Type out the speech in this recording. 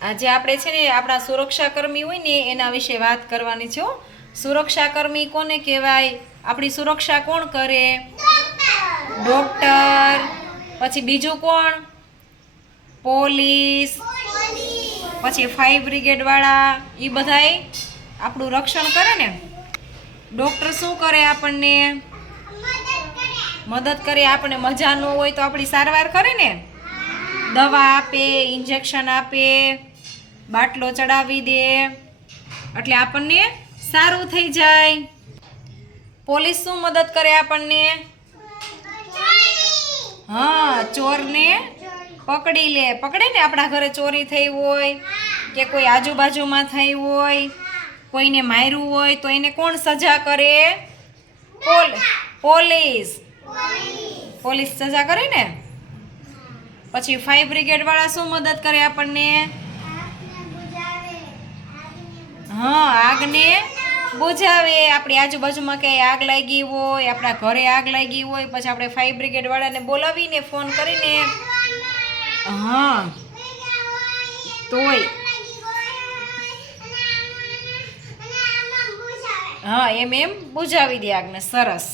આજે આપણે છે ને આપણા સુરક્ષાકર્મી હોય ને એના વિશે વાત કરવાની છે. સુરક્ષાકર્મી કોને કહેવાય? આપણી સુરક્ષા કોણ કરે? ડોક્ટર. પછી બીજું કોણ? પોલીસ. પછી ફાયર બ્રિગેડ વાળા. એ બધાય આપણું રક્ષણ કરે ને. ડોક્ટર શું કરે? આપણને મદદ કરે. આપણને મજા ન હોય તો આપણી સારવાર કરે ને. દવા આપે, ઇન્જેક્શન આપે, બાટલો ચડાવી દે એટલે આપણને સારું થઈ જાય. પોલીસ શું મદદ કરે આપણને? હા, ચોરને પકડી લે. પકડે ને. આપણા ઘરે ચોરી થઈ હોય કે કોઈ આજુબાજુમાં થઈ હોય, કોઈને માર્યું હોય તો એને કોણ સજા કરે? પોલીસ. પોલીસ સજા કરે ને. પછી ફાયર બ્રિગેડ વાળા શું મદદ કરે આપણને? હા, આગને બુઝાવે. આપણી આજુબાજુમાં ક્યાંય આગ લાગી હોય, આપણા ઘરે આગ લાગી હોય, પછી આપણે ફાયર બ્રિગેડ વાળાને બોલાવીને ફોન કરીને હા તોય હા એમ બુઝાવી દે આગને. સરસ.